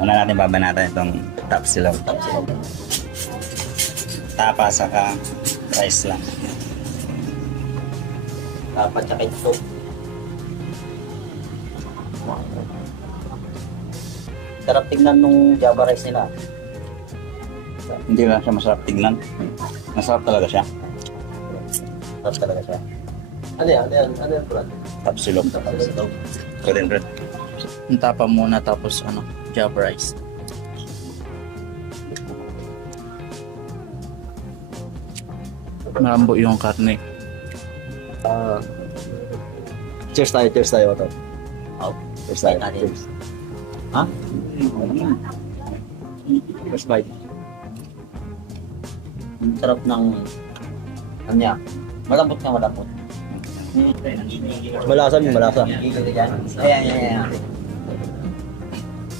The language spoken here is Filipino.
Una natin babanatan itong top silog. Tapa saka rice lang. Dapat tsaka ito. Sarap tingnan nung Java rice nila. Hindi lang siya masarap tignan. Masarap talaga siya. Sarap talaga siya. Ano yan? Brad? Top silog. Golden bread. Yung tapa muna tapos Java rice. Marambo yung karne. Cheers tayo. Ito. Oh, Cheers tayo. Bite natin. Cheers. Ha? First bite. Ang sarap ng kanya. Malambot nga malambot. Malasa. Ayan.